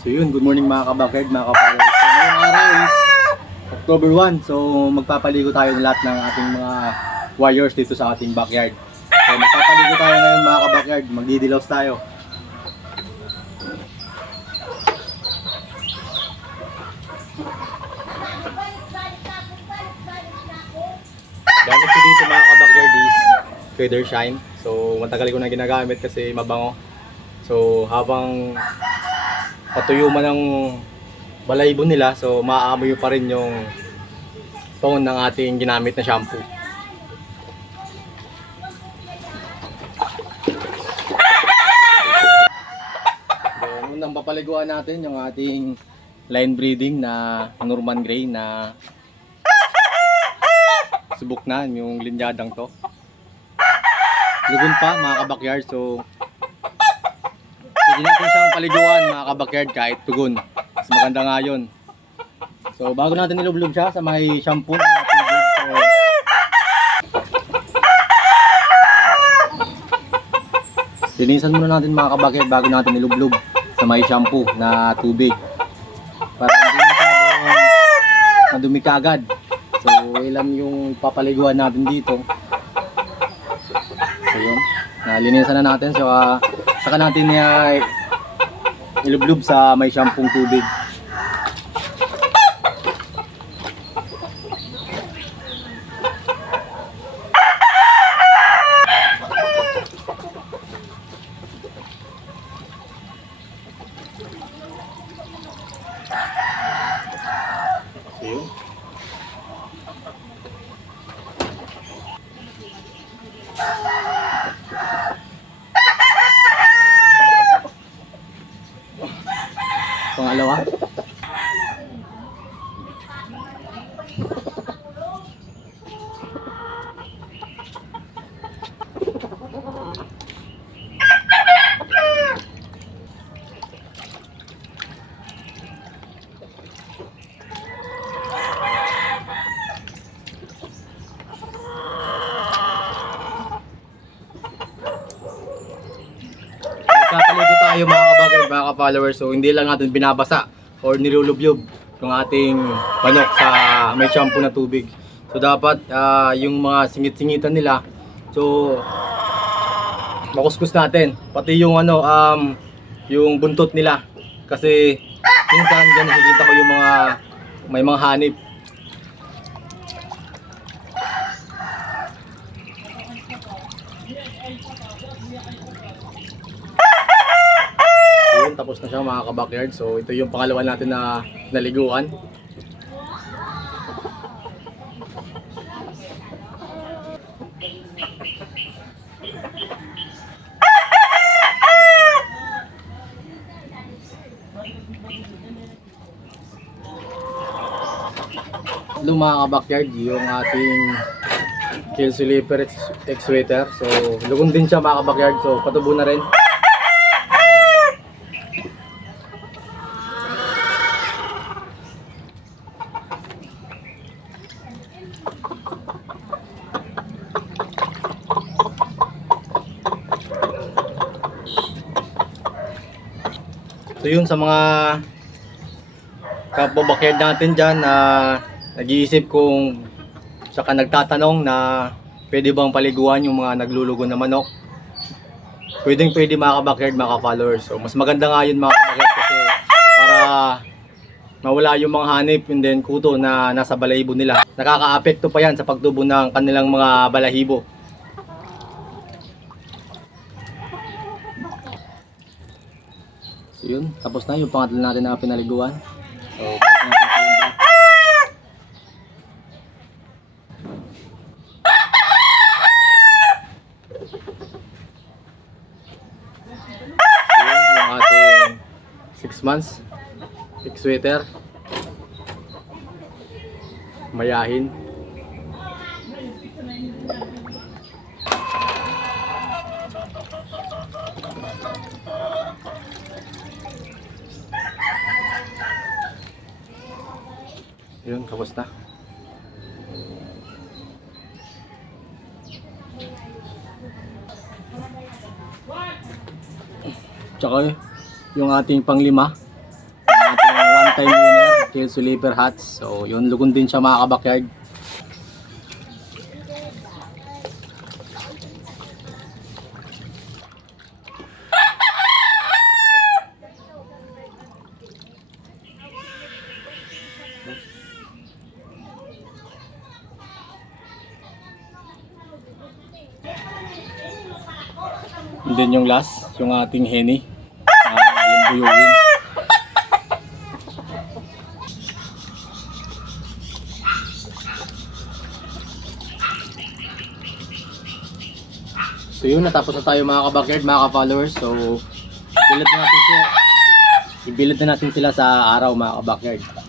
So yun, good morning mga kabakerd, mga kapalers. So ngayong araw is October 1. So magpapaligo tayo ng lahat ng ating mga wires dito sa ating backyard. So magpapaligo tayo ngayon mga kabakerd, magdidilaws tayo. Gamit ko dito mga kabakerd is Feather Shine. So matagal ko na ginagamit kasi mabango. So habang patuyo man ang balahibo nila, so maaamoy pa rin yung tone ng ating ginamit na shampoo. So, unang papaliguan natin yung ating line breeding na Norman Gray na subok na yung linyadang to. Lugon pa mga kabakyard, so pwede natin siyang paliguan mga kabakyard kahit tugon. Mas maganda nga yun. So bago natin nilublog siya sa may shampoo na tubig, so linisan muna natin mga kabakyard bago natin nilublog sa may shampoo na tubig para hindi masyadong madumi kaagad. So ilan yung papaliguan natin dito. So yun, nalinisan na natin, so saka natin ilublob sa may shampoo tubig. So yun. Pangalawa. Nagpapaligo tayo mga kabakerd, mga ka-followers. So hindi lang natin binabasa or nilulubyog yung ating manok sa may shampoo na tubig. So dapat yung mga singit-singitan nila, so makuskus natin. Pati yung yung buntot nila. Kasi minsan dyan nakikita ko yung mga may mga hanip. Yun, tapos na siya mga ka-backyard. So ito yung pangalawa natin na naliguan. Ito mga ka-backyard, yung ating kill sleeper ex-sweater. So lugon din siya mga ka-backyard. So patubo na rin. So yun, sa mga kapwa-backyard natin dyan na nag-iisip kung saka nagtatanong na pwede bang paliguan yung mga naglulugo na manok, pwede mga ka-backyard, mga ka-followers. So mas maganda nga yun mga ka-backyard kasi para mawala yung mga hanip and then kuto na nasa balahibo nila. Nakaka-apekto pa yan sa pagtubo ng kanilang mga balahibo. So yun, tapos na yung pangatlo natin na pinaliguan. So, balik natin sa lumbar. So yun, yung ating 6 months ex-sweater. Mayahin. Yun, tapos na. Tsaka yung ating panglima, time winner, kill Suliper Hats. So yun, lugon din siya mga kabakyard. And then yung last, yung ating Henny. Limbuyugin. So yun, natapos na tayo mga kabakyard, mga ka-followers. So, ibilad na natin sila sa araw mga kabakyard.